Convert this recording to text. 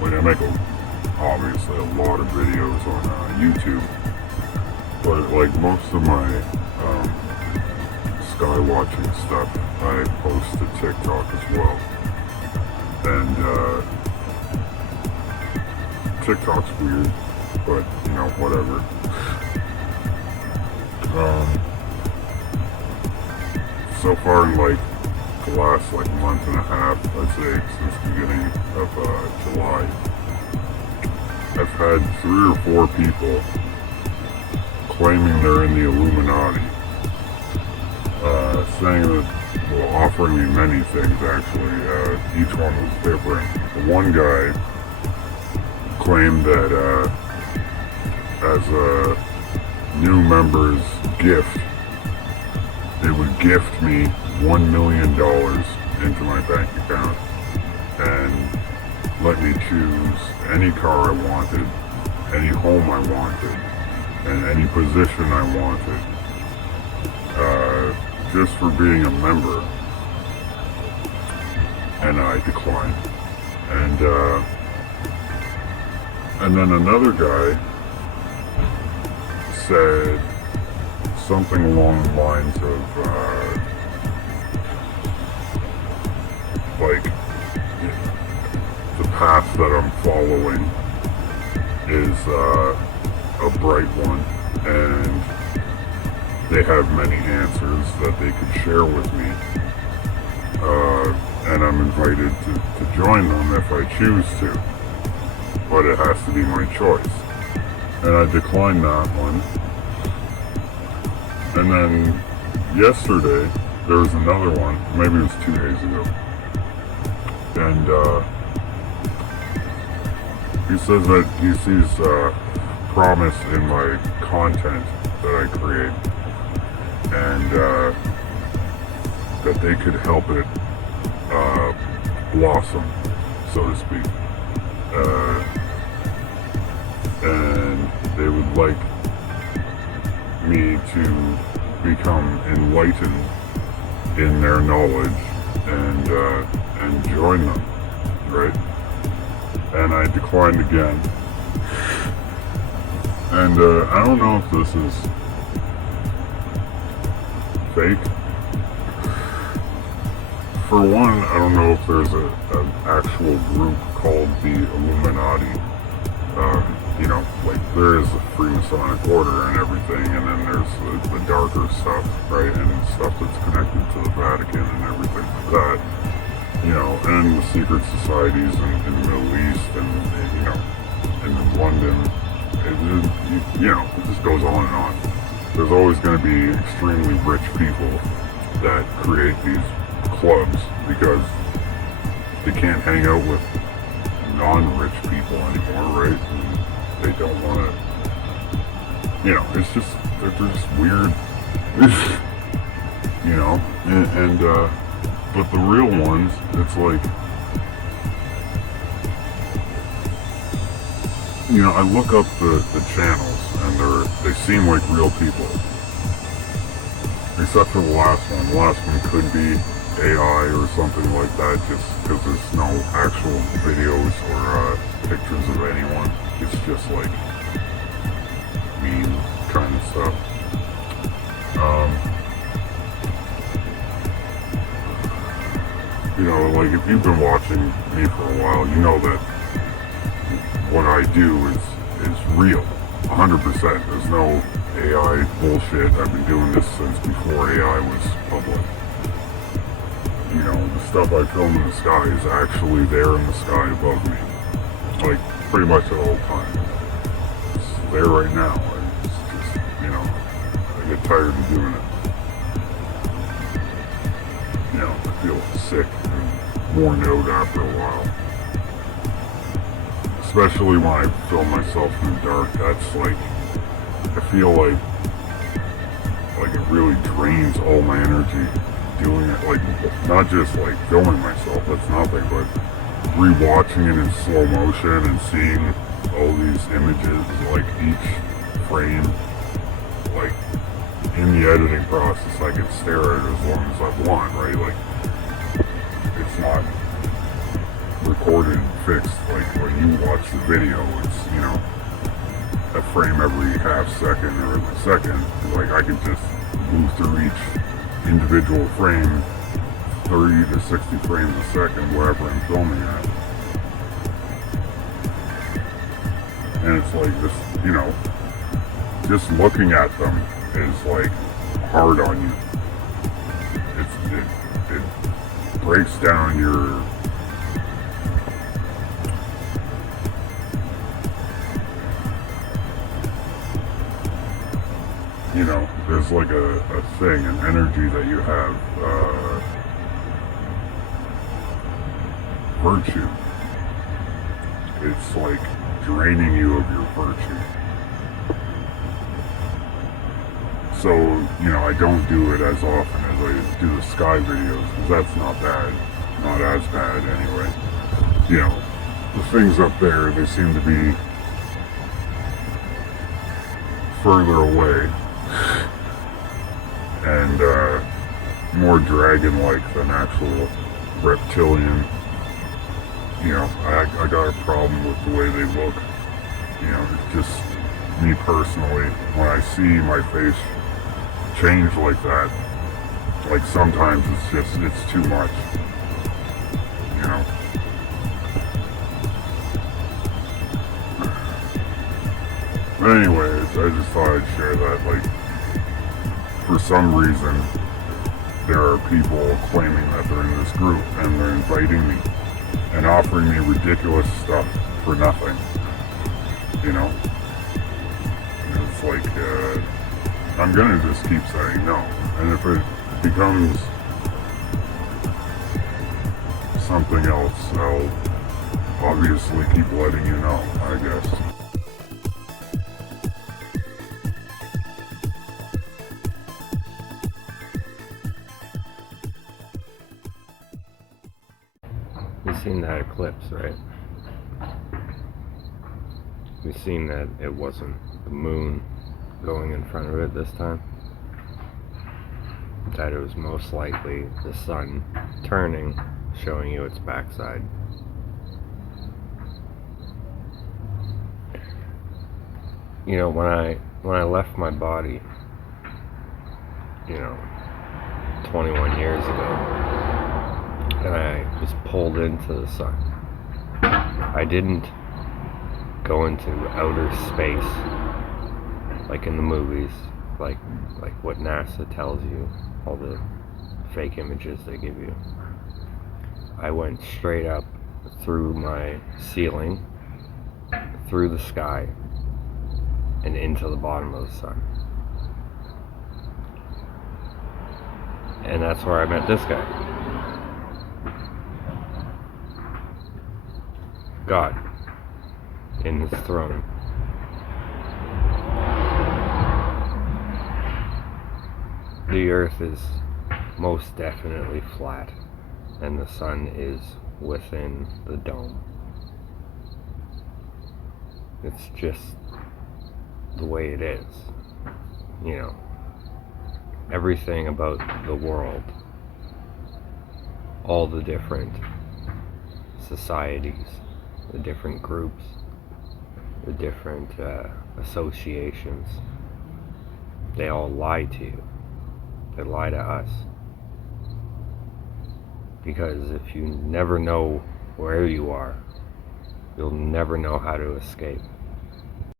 like I make obviously a lot of videos on YouTube, but like most of my sky watching stuff I post to TikTok as well. And TikTok's weird, but you know, whatever. So far in like the last like month and a half, I'd say since the beginning of July, I've had 3 or 4 people claiming they're in the Illuminati, saying that, well, offering me many things actually. Each one was different. One guy claimed that as a new member's gift, they would gift me $1 million into my bank account and let me choose any car I wanted, any home I wanted, and any position I wanted, just for being a member. And I declined. And then another guy said something along the lines of, like, the path that I'm following is a bright one, and they have many answers that they could share with me, and I'm invited to join them if I choose to, but it has to be my choice. And I declined that one. And then yesterday, there was another one, maybe it was 2 days ago, and he says that he sees promise in my content that I create, and that they could help it blossom, so to speak. And they would like me to become enlightened in their knowledge and join them, right? And I declined again. And I don't know if this is fake. For one, I don't know if there's an actual group called the Illuminati. You know, like there is a Freemasonic order and everything, and then there's the darker stuff, right, and stuff that's connected to the Vatican and everything like that. You know, and the secret societies in the Middle East, and you know, in London. You know, it just goes on and on. There's always going to be extremely rich people that create these clubs because they can't hang out with non-rich people anymore, right? And they don't want to, you know, it's just, they're just weird, you know, and but the real ones, it's like, you know, I look up the channels and they seem like real people. Except for the last one. The last one could be AI or something like that, just because there's no actual videos or pictures of anyone. It's just like meme kind of stuff. You know, like if you've been watching me for a while, you know that what I do is real, 100%. There's no AI bullshit. I've been doing this since before AI was public. You know, the stuff I film in the sky is actually there in the sky above me. Like, pretty much the whole time. It's there right now. It's just, you know, I get tired of doing it. You know, I feel sick and worn out after a while. Especially when I film myself in the dark, that's like, I feel like it really drains all my energy doing it, like, not just like filming myself, that's nothing, but rewatching it in slow motion and seeing all these images, like each frame, like, in the editing process, I can stare at it as long as I want, right? Like, it's not, recorded fixed. Like when you watch the video, it's, you know, a frame every half second or a second. Like I could just move through each individual frame 30 to 60 frames a second wherever I'm filming at. And it's like this, you know, just looking at them is like hard on you. It breaks down your you know, there's like a thing, an energy that you have, virtue. It's like draining you of your virtue. So, you know, I don't do it as often as I do the sky videos, because that's not bad. Not as bad, anyway. You know, the things up there, they seem to be further away. And, more dragon-like than actual reptilian. You know, I got a problem with the way they look. You know, it's just me personally, when I see my face change like that, like sometimes it's too much. You know? But anyways, I just thought I'd share that, like, for some reason, there are people claiming that they're in this group, and they're inviting me, and offering me ridiculous stuff for nothing. You know? And it's like, I'm gonna just keep saying no. And if it becomes something else, I'll obviously keep letting you know, I guess. You've seen that eclipse, right? You've seen that it wasn't the moon going in front of it this time. That it was most likely the sun turning, showing you its backside. You know, when I left my body, you know, 21 years ago, and I was pulled into the sun, I didn't go into outer space like in the movies, like what NASA tells you, all the fake images they give you. I went straight up through my ceiling, through the sky, and into the bottom of the sun. And that's where I met this guy. God, in his throne. The earth is most definitely flat, and the sun is within the dome. It's just the way it is. You know, everything about the world, all the different societies, the different groups, the different associations, they all lie to you. They lie to us. Because if you never know where you are, you'll never know how to escape.